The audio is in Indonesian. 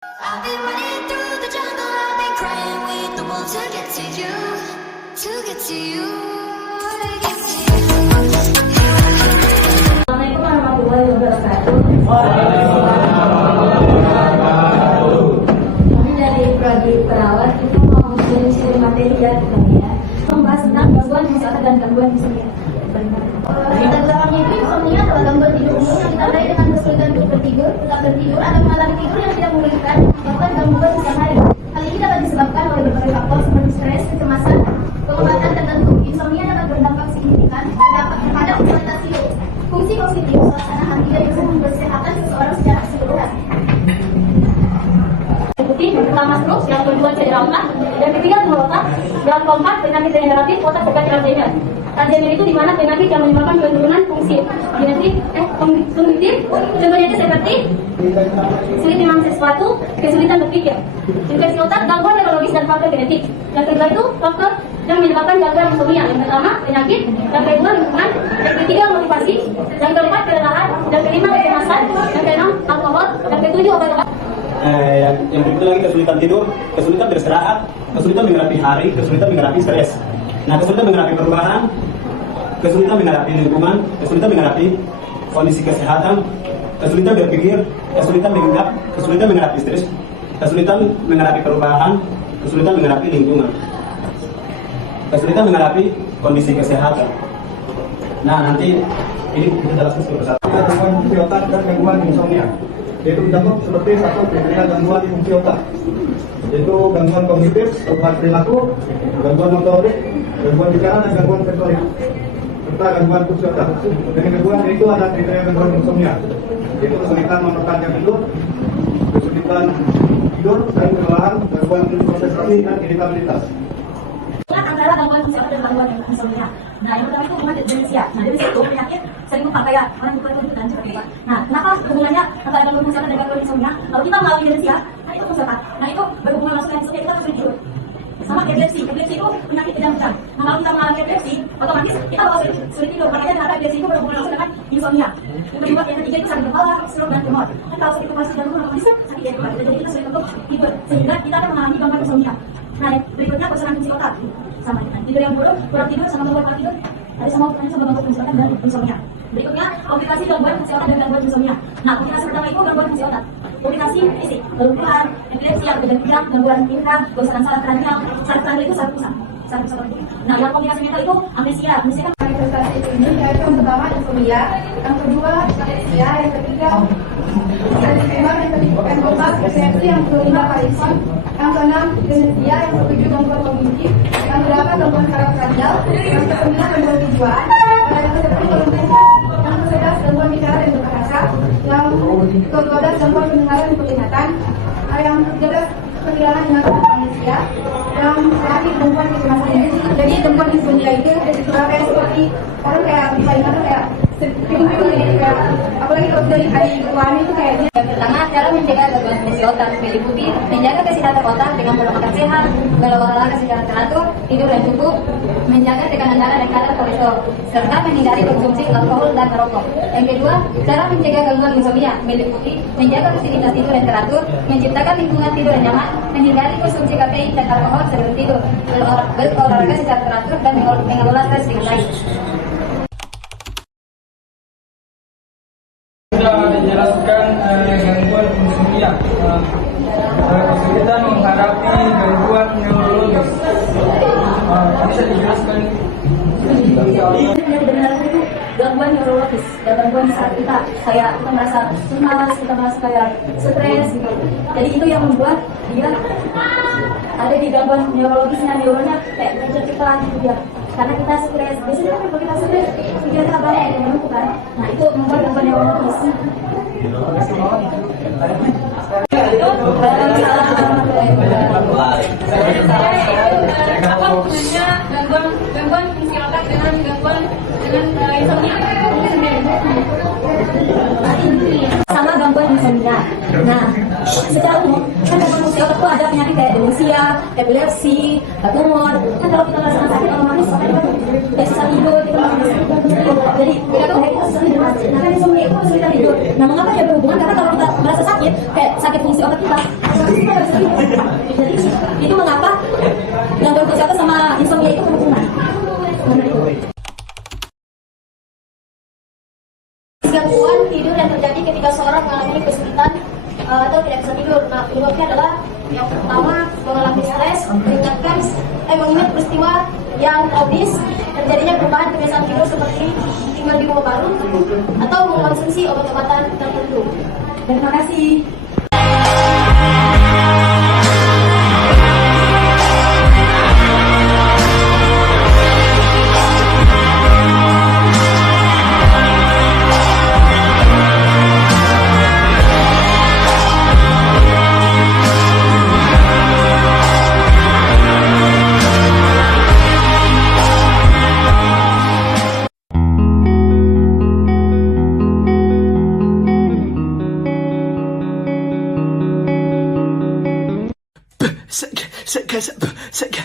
I've been running through the jungle, I've been crying with the wolves to get to you, to get to you, to get to you. Assalamualaikum warahmatullahi wabarakatuh. Kami dari Prajurit Perawat itu mau mengisi materi ya, membahas tentang gangguan masyarakat dan gangguan insomnia. Dalam itu insomnia adalah gangguan tidur umum yang ditandai dengan kesulitan untuk bertidur, tidak tertidur, atau mengalami tidur yang tidak memungkinkan, bahkan gangguan di siang hari. Hal ini dapat disebabkan oleh berbagai faktor seperti stres, kecemasan, pengobatan tertentu. Insomnia dapat berdampak signifikan terhadap kualitas tidur, fungsi kognitif, suasana hati, dan kesehatan seseorang secara keseluruhan. Ikuti pertama stroke, yang kedua cedera otak, yang ketiga tumor otak, yang keempat penyakit degeneratif otak serta Alzheimer. Alzheimer itu di mana penyakit yang menyebabkan penurunan fungsi kognitif, contohnya seperti sulit memahami sesuatu, kesulitan berpikir. Infeksi otak, gangguan neurologis dan faktor genetik. Yang kedua itu faktor yang menyebabkan gangguan insomnia. Yang pertama penyakit, yang kedua lingkungan, yang ketiga motivasi, yang keempat kelelahan, yang kelima kecemasan, yang keenam alkohol, yang ketujuh obat-obat. Yang berikut lagi kesulitan tidur, kesulitan beristirahat, kesulitan menghadapi hari, kesulitan menghadapi stres. Nah, kesulitan menghadapi perubahan, kesulitan menghadapi lingkungan, kesulitan menghadapi kondisi kesehatan, kesulitan berpikir, kesulitan mengingat, kesulitan menghadapi stres, kesulitan menghadapi perubahan, kesulitan menghadapi lingkungan, kesulitan menghadapi kondisi kesehatan. Nah, nanti ini kita jelaskan secara bersatu. Gangguan fungsi otak dan gangguan insomnia, yaitu mencakup seperti satu kriteria gangguan fungsi otak, yaitu gangguan kognitif, perubahan perilaku, gangguan motorik, gangguan bicara, dan gangguan sensorik, serta gangguan fungsi otak. Dan yang kedua yaitu ada kriteria gangguan insomnia, yaitu kesulitan memperpanjang tidur, kesulitan tidur, dan kelelahan, gangguan konsentrasi dan irritabilitas. Antara gangguan fungsi otak dan gangguan insomnia. Nah, yang pertama itu hubungan demensia. Nah, demensia itu penyakit sering lupa kayak orang lupa itu dan juga lupa. Nah, kenapa hubungannya antara gangguan fungsi otak dan gangguan insomnia? Kalau kita mengalami demensia, nah itu fungsi otak. Nah, itu berhubungan langsung dengan insomnia, kita harus tidur. Sama epilepsi. Epilepsi itu penyakit kejang-kejang. Nah, kalau kita mengalami epilepsi, otomatis kita bakal sulit tidur. Makanya ternyata epilepsi itu berhubungan langsung dengan insomnia. Yang kedua, yang ketiga itu sakit kepala, stroke dan tremor. Kan kalau sakit kepala dan tremor otomatis sakit ya kepala. Jadi kita sulit untuk tidur, sehingga kita akan mengalami gangguan insomnia. Nah, yang berikutnya perusahaan fungsi otak. Sama dengan tidur yang buruk, kurang tidur, sama gangguan pola tidur. Ada sama gangguan fungsi otak dan insomnia. Berikutnya komplikasi gangguan fungsi otak dan gangguan insomnia. Nah, komplikasi pertama itu gangguan fungsi otak. Komplikasi fisik, kelumpuhan, epilepsi yang kejang-kejang, gangguan indera, kerusakan saraf kranial. Saraf kranial itu saraf pusat. Nah, yang komplikasi mental itu amnesia. Amnesia kan Manifestasi ini yaitu yang pertama insomnia, yang kedua amnesia, yang ketiga Alzheimer, yang keempat epilepsi, yang kelima Parkinson, yang keenam demensia, yang ketujuh gangguan kognitif, yang kedelapan gangguan saraf kranial, yang kesembilan gangguan kejiwaan, yang kesepuluh kelumpuhan, yang kesebelas gangguan bicara dan berbahasa, yang ke-12 gangguan pendengaran dan penglihatan, yang ke-13 kehilangan ingatan amnesia, yang terakhir gangguan kecemasan. Jadi gangguan insomnia itu kayak seperti orang kayak bisa ingatan kayak bingung jadi kayak apalagi kalau dari hari kemarin itu kayaknya. Yang pertama, cara mencegah gangguan fungsi otak meliputi menjaga kesehatan otak dengan pola makan sehat, berolahraga secara teratur, tidur yang cukup, menjaga tekanan darah dan kadar kolesterol, serta menghindari konsumsi alkohol dan merokok. Yang kedua, cara mencegah gangguan insomnia meliputi menjaga rutinitas tidur yang teratur, menciptakan lingkungan tidur yang nyaman, menghindari konsumsi kafein dan alkohol sebelum tidur, berolahraga secara teratur, dan mengelola stres dengan baik. Sudah dijelaskan gangguan insomnia, kesulitan menghadapi gangguan neurologis. Bisa dijelaskan? Yang benar itu gangguan neurologis dan gangguan saat kita kayak kita merasa cemas, kita merasa kayak stres gitu. Jadi itu yang membuat dia ada di gangguan neurologisnya, neuronnya kayak kerja cepat gitu dia. Karena kita stres, biasanya kan kalau kita stres, pikiran kita banyak yang menentukan. Nah, itu membuat gangguan neurologis. Apa hubungannya gangguan fungsi otak dengan insomnia? Sama gangguan insomnia. Nah, secara umum kan gangguan fungsi otak itu ada penyakit kayak demensia, epilepsi, tumor. Kan kalau kita merasakan sakit otomatis kayak susah tidur, kita jadi kita tuh kayak susah tidur. Nah, kan insomnia itu kesulitan tidur. Nah, mengapa dia berhubungan? Karena kalau kita merasa sakit, kayak sakit fungsi otak kita, Jadi itu mengapa gangguan kesehatan sama insomnia itu berhubungan. Gangguan tidur yang terjadi ketika seorang mengalami kesulitan atau tidak bisa tidur. Nah, penyebabnya adalah yang pertama mengalami stres, mengingat peristiwa yang traumis, terjadinya perubahan kebiasaan tidur seperti tinggal di rumah baru atau mengkonsumsi obat-obatan tertentu. Terima kasih. Sick